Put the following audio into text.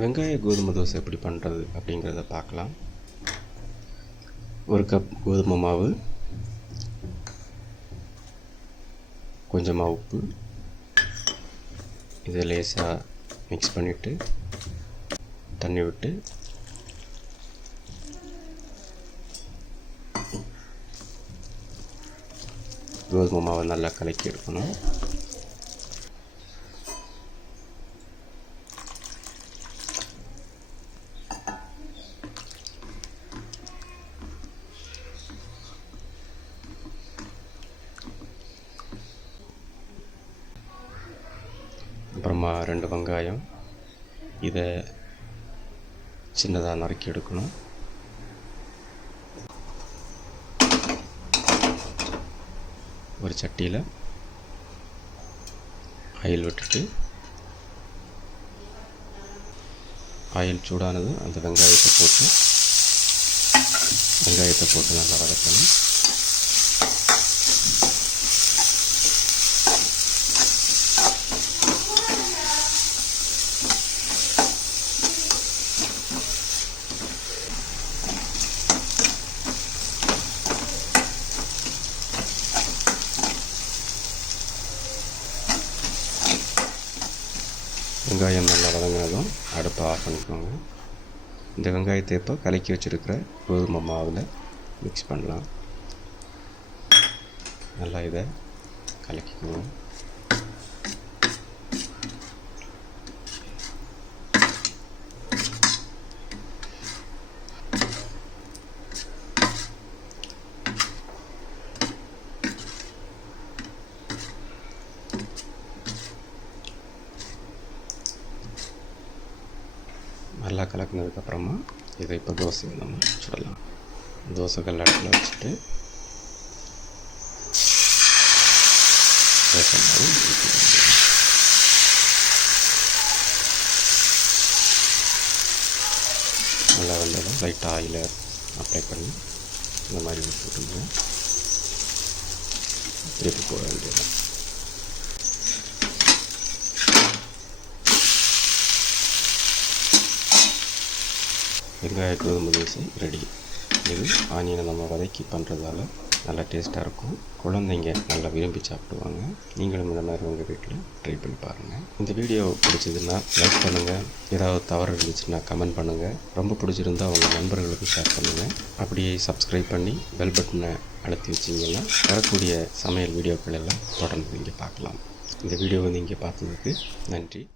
வெங்காய கோதுமை தோசை எப்படி பண்ணுறது அப்படிங்கிறத பார்க்கலாம். 1 கப் கோதுமை மாவு, கொஞ்சமாக உப்பு, இதை லேசாக மிக்ஸ் பண்ணிவிட்டு தண்ணி விட்டு கோதுமை மாவை நல்லா கலக்கி எடுக்கணும். அப்புறமா 2 வெங்காயம், இதை சின்னதாக நறுக்கி எடுக்கணும். ஒரு சட்டியில் ஆயில் விட்டுட்டு ஆயில் சூடானது அந்த வெங்காயத்தை போட்டு நல்லா வதக்கணும். வெங்காயம் நல்லா வதங்கினதும் அடுப்பை ஆஃப் பண்ணிக்கோங்க. இந்த வெங்காயத்தை இப்போ கலக்கி வச்சுருக்கிற கோதுமை மாவில் மிக்ஸ் பண்ணலாம். நல்லா இதை கலக்கிக்கோங்க. நல்லா கலக்கினதுக்கப்புறமா இதை இப்போ தோசையை நம்ம சுடலாம். தோசை கல் அடுப்பில் வச்சுட்டு தோசை மாவு நல்லா வந்ததும் லைட்டாக ஆயிலை அப்ளை பண்ணி இந்த மாதிரி விட்டுருங்க. திருப்பி போட வேண்டியது. வெங்காய கோதுமை தோசை ரெடி. இது ஆனியனை நம்ம வதக்கி பண்ணுறதால நல்லா டேஸ்ட்டாக இருக்கும். குழந்தைங்க நல்லா விரும்பி சாப்பிடுவாங்க. நீங்களும் இந்த மாதிரி உங்கள் வீட்டில் ட்ரை பண்ணி பாருங்கள். இந்த வீடியோ பிடிச்சதுன்னா லைக் பண்ணுங்கள். ஏதாவது தவறு இருந்துச்சுன்னா கமெண்ட் பண்ணுங்கள். ரொம்ப பிடிச்சிருந்தா உங்கள் நண்பர்களுக்கு ஷேர் பண்ணுங்கள். அப்படியே சப்ஸ்கிரைப் பண்ணி பெல் பட்டனை அழுத்தி வச்சிங்கன்னா வரக்கூடிய சமையல் வீடியோக்கள் எல்லாம் தொடர்ந்து நீங்கள் பார்க்கலாம். இந்த வீடியோவை நீங்கள் பார்த்ததுக்கு நன்றி.